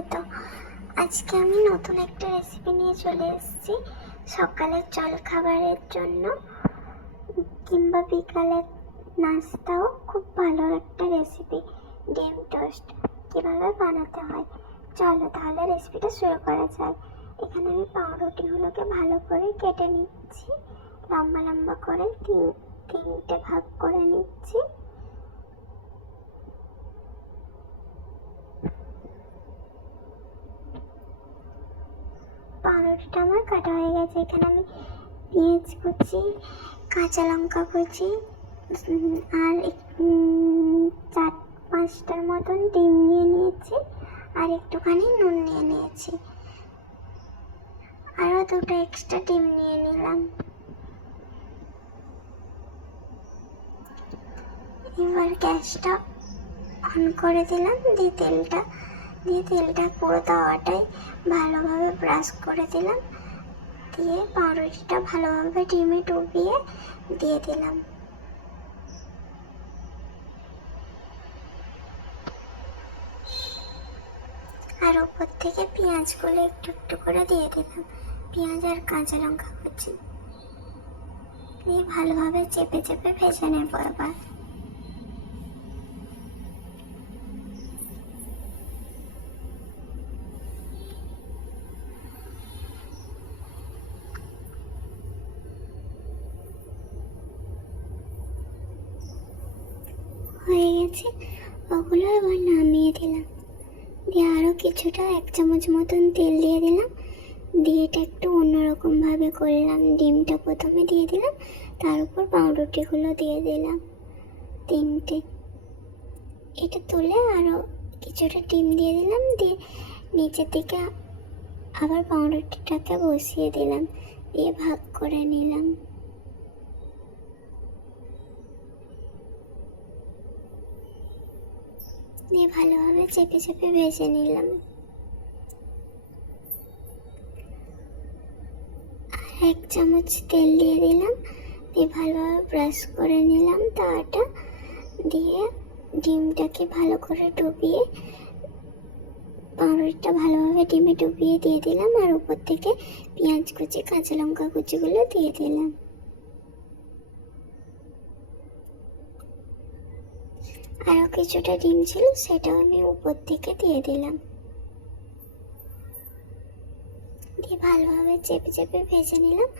হতো। আজকে আমি নতুন একটা রেসিপি নিয়ে চলে এসেছি সকালের জলখাবারের জন্য কিংবা বিকালের নাস্তাও খুব ভালো একটা রেসিপি, ডিম টোস্ট কীভাবে বানাতে হয়। চলো তাহলে রেসিপিটা শুরু করা যায়। এখানে আমি পাউরুটিগুলোকে ভালো করে কেটে নিচ্ছি, লম্বা লম্বা করে তিনটে ভাগ করে নিচ্ছি। পাউরুটিটা আমার কাটা হয়ে গেছে। এখানে আমি পেঁয়াজ কুচি, কাঁচা লঙ্কা কুচি আর 4-5টার মতন ডিম নিয়ে নিয়েছি, আর একটুখানি নুন নিয়ে নিয়েছি, আরও 2টা এক্সট্রা ডিম নিয়ে নিলাম। এবার গ্যাসটা অন করে দিলাম, দিয়ে তেলটা পুরো তাওয়াটাই ভালোভাবে ব্রাশ করে দিলাম, দিয়ে পাউরুটিটা ভালোভাবে ডিমে ডুবিয়ে দিয়ে দিলাম। আর উপর থেকে পেঁয়াজগুলো একটু একটু করে দিয়ে দিলাম, পেঁয়াজ আর কাঁচা লঙ্কা কুচি দিয়ে ভালোভাবে চেপে চেপে ভেজে নেব। এবার হয়ে গেছে, ওগুলো এবার নামিয়ে দিলাম, দিয়ে আরও কিছুটা 1 চামচ মতন তেল দিয়ে দিলাম, দিয়ে এটা একটু অন্যরকমভাবে করলাম। ডিমটা প্রথমে দিয়ে দিলাম, তার উপর পাউরুটিগুলো দিয়ে দিলাম 3টে। এটা তুলে আরও কিছুটা ডিম দিয়ে দিলাম, দিয়ে নিচের দিকে আবার পাউরুটিটাকে বসিয়ে দিলাম, দিয়ে ভাগ করে নিলাম। দিয়ে ভালোভাবে চেপে চেপে ভেজে নিলাম। আর 1 চামচ তেল দিয়ে দিলাম, দিয়ে ভালোভাবে ব্রাশ করে নিলাম তাওয়াটা, দিয়ে ডিমটাকে ভালো করে ডুবিয়ে পাউরুটিটা ভালোভাবে ডিমে ডুবিয়ে দিয়ে দিলাম, আর উপর থেকে পেঁয়াজ কুচি, কাঁচা লঙ্কা কুচিগুলো দিয়ে দিলাম। আরও কিছুটা ডিম ছিল, সেটাও আমি উপর থেকে দিয়ে দিলাম, দিয়ে ভালোভাবে চেপে চেপে ভেজে নিলাম।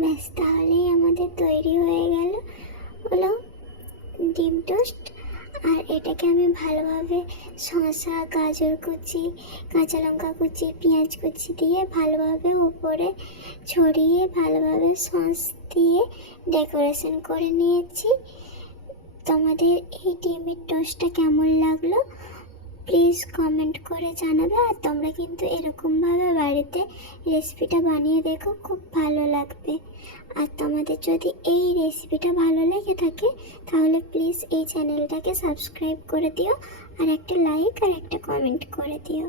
ব্যাস, তাহলেই আমাদের তৈরি হয়ে গেল হলো ডিম টোস্ট। আর এটাকে আমি ভালোভাবে শসা, গাজর কুচি, কাঁচা লঙ্কা কুচি, পেঁয়াজ কুচি দিয়ে ভালোভাবে উপরে ছড়িয়ে ভালোভাবে সস দিয়ে ডেকোরেশন করে নিয়েছি। তোমাদের এই ডিমের টোস্টটা কেমন লাগলো প্লিজ কমেন্ট করে জানাবে। আর তোমরা কিন্তু এরকমভাবে বাড়িতে রেসিপিটা বানিয়ে দেখো, খুব ভালো লাগবে। আর তোমাদের যদি এই রেসিপিটা ভালো লেগে থাকে তাহলে প্লিজ এই চ্যানেলটাকে সাবস্ক্রাইব করে দিও, আর একটা লাইক আর একটা কমেন্ট করে দিও।